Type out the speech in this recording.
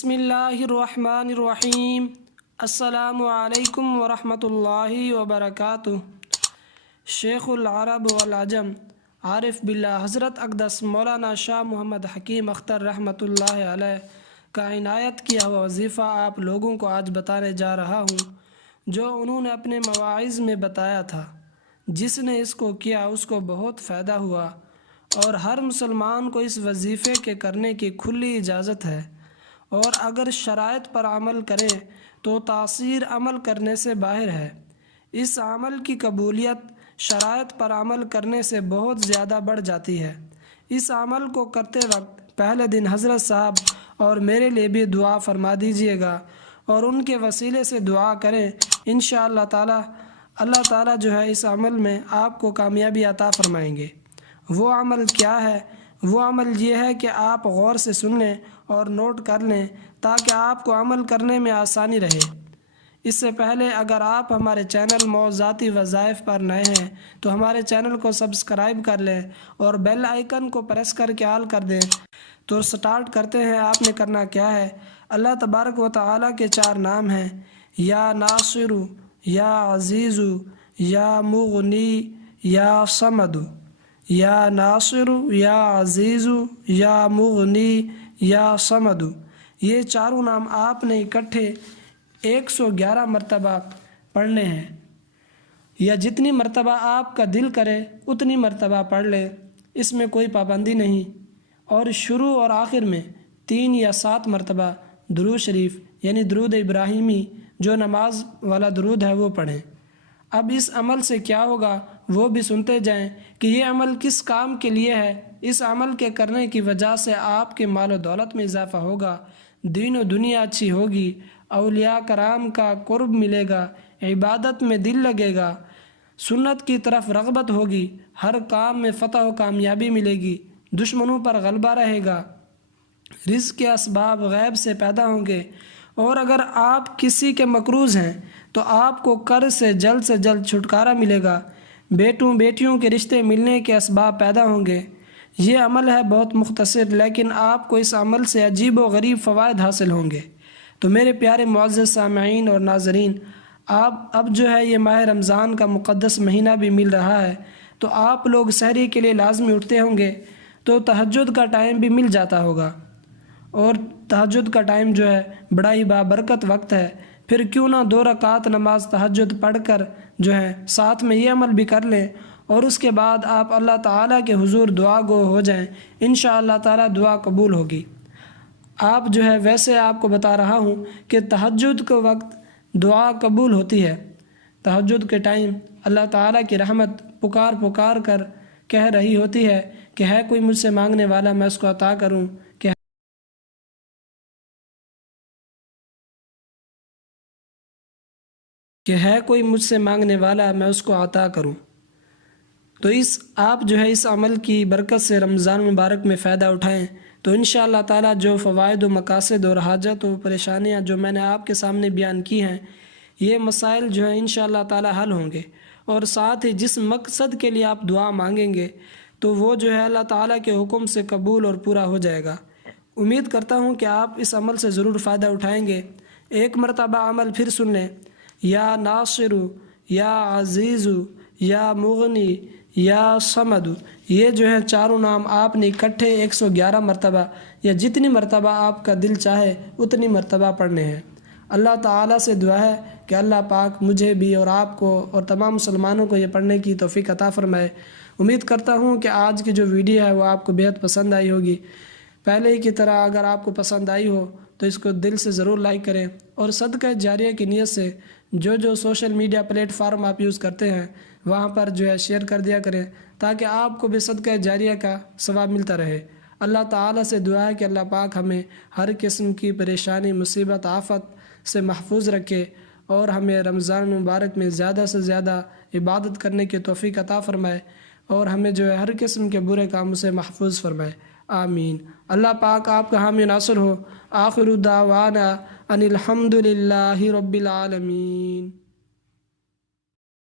بسم اللہ الرحمن الرحیم۔ السلام علیکم ورحمۃ اللہ وبرکاتہ۔ شیخ العرب والعجم عارف باللہ حضرت اقدس مولانا شاہ محمد حکیم اختر رحمۃ اللہ علیہ کا عنایت کیا ہوا وظیفہ آپ لوگوں کو آج بتانے جا رہا ہوں، جو انہوں نے اپنے مواعظ میں بتایا تھا۔ جس نے اس کو کیا اس کو بہت فائدہ ہوا، اور ہر مسلمان کو اس وظیفے کے کرنے کی کھلی اجازت ہے، اور اگر شرائط پر عمل کرے تو تاثیر عمل کرنے سے باہر ہے۔ اس عمل کی قبولیت شرائط پر عمل کرنے سے بہت زیادہ بڑھ جاتی ہے۔ اس عمل کو کرتے وقت پہلے دن حضرت صاحب اور میرے لیے بھی دعا فرما دیجئے گا، اور ان کے وسیلے سے دعا کریں، انشاءاللہ تعالی اللہ تعالیٰ جو ہے اس عمل میں آپ کو کامیابی عطا فرمائیں گے۔ وہ عمل کیا ہے؟ وہ عمل یہ ہے کہ آپ غور سے سن لیں اور نوٹ کر لیں، تاکہ آپ کو عمل کرنے میں آسانی رہے۔ اس سے پہلے اگر آپ ہمارے چینل موضوعاتی وظائف پر نئے ہیں تو ہمارے چینل کو سبسکرائب کر لیں اور بیل آئیکن کو پریس کر کے آل کر دیں۔ تو سٹارٹ کرتے ہیں۔ آپ نے کرنا کیا ہے؟ اللہ تبارک و تعالیٰ کے 4 نام ہیں: یا ناصر، یا عزیز، یا مغنی، یا صمد۔ یا ناصر، یا عزیز، یا مغنی، یا صمد۔ یہ 4 نام آپ نے اکٹھے 111 مرتبہ پڑھنے ہیں، یا جتنی مرتبہ آپ کا دل کرے اتنی مرتبہ پڑھ لیں، اس میں کوئی پابندی نہیں۔ اور شروع اور آخر میں 3 یا 7 مرتبہ درود شریف یعنی درود ابراہیمی جو نماز والا درود ہے وہ پڑھیں۔ اب اس عمل سے کیا ہوگا وہ بھی سنتے جائیں کہ یہ عمل کس کام کے لیے ہے۔ اس عمل کے کرنے کی وجہ سے آپ کے مال و دولت میں اضافہ ہوگا، دین و دنیا اچھی ہوگی، اولیاء کرام کا قرب ملے گا، عبادت میں دل لگے گا، سنت کی طرف رغبت ہوگی، ہر کام میں فتح و کامیابی ملے گی، دشمنوں پر غلبہ رہے گا، رزق کے اسباب غیب سے پیدا ہوں گے، اور اگر آپ کسی کے مقروض ہیں تو آپ کو قرض سے جلد چھٹکارا ملے گا، بیٹوں بیٹیوں کے رشتے ملنے کے اسباب پیدا ہوں گے۔ یہ عمل ہے بہت مختصر، لیکن آپ کو اس عمل سے عجیب و غریب فوائد حاصل ہوں گے۔ تو میرے پیارے معزز سامعین اور ناظرین، آپ اب جو ہے یہ ماہ رمضان کا مقدس مہینہ بھی مل رہا ہے، تو آپ لوگ سحری کے لیے لازمی اٹھتے ہوں گے، تو تہجد کا ٹائم بھی مل جاتا ہوگا، اور تہجد کا ٹائم جو ہے بڑا ہی بابرکت وقت ہے۔ پھر کیوں نہ 2 رکعت نماز تہجد پڑھ کر جو ہے ساتھ میں یہ عمل بھی کر لیں، اور اس کے بعد آپ اللہ تعالیٰ کے حضور دعا گو ہو جائیں، انشاءاللہ تعالیٰ دعا قبول ہوگی۔ آپ جو ہے ویسے آپ کو بتا رہا ہوں کہ تہجد کے وقت دعا قبول ہوتی ہے۔ تہجد کے ٹائم اللہ تعالیٰ کی رحمت پکار کر کہہ رہی ہوتی ہے کہ ہے کوئی مجھ سے مانگنے والا میں اس کو عطا کروں، کہ ہے کوئی مجھ سے مانگنے والا میں اس کو عطا کروں۔ تو آپ جو ہے اس عمل کی برکت سے رمضان مبارک میں فائدہ اٹھائیں، تو انشاءاللہ تعالیٰ جو فوائد و مقاصد اور حاجت و پریشانیاں جو میں نے آپ کے سامنے بیان کی ہیں، یہ مسائل جو ہیں انشاءاللہ تعالیٰ حل ہوں گے، اور ساتھ ہی جس مقصد کے لیے آپ دعا مانگیں گے تو وہ جو ہے اللہ تعالیٰ کے حکم سے قبول اور پورا ہو جائے گا۔ امید کرتا ہوں کہ آپ اس عمل سے ضرور فائدہ اٹھائیں گے۔ ایک مرتبہ عمل پھر سن لیں: یا ناصر، یا عزیز، یا مغنی، یا صمد۔ یہ جو ہے 4 نام آپ نے اکٹھے 111 مرتبہ یا جتنی مرتبہ آپ کا دل چاہے اتنی مرتبہ پڑھنے ہیں۔ اللہ تعالیٰ سے دعا ہے کہ اللہ پاک مجھے بھی اور آپ کو اور تمام مسلمانوں کو یہ پڑھنے کی توفیق عطا فرمائے۔ امید کرتا ہوں کہ آج کی جو ویڈیو ہے وہ آپ کو بہت پسند آئی ہوگی۔ پہلے ہی کی طرح اگر آپ کو پسند آئی ہو تو اس کو دل سے ضرور لائک کریں، اور صدقہ جاریہ کی نیت سے جو سوشل میڈیا پلیٹ فارم آپ یوز کرتے ہیں وہاں پر جو ہے شیئر کر دیا کریں، تاکہ آپ کو بھی صدقہ جاریہ کا ثواب ملتا رہے۔ اللہ تعالیٰ سے دعا ہے کہ اللہ پاک ہمیں ہر قسم کی پریشانی، مصیبت، آفت سے محفوظ رکھے، اور ہمیں رمضان مبارک میں زیادہ سے زیادہ عبادت کرنے کی توفیق عطا فرمائے، اور ہمیں جو ہے ہر قسم کے برے کاموں سے محفوظ فرمائے۔ آمین۔ اللہ پاک آپ کا حامی ناصر ہو۔ آخر دعوانا ان الحمد للہ رب العالمین۔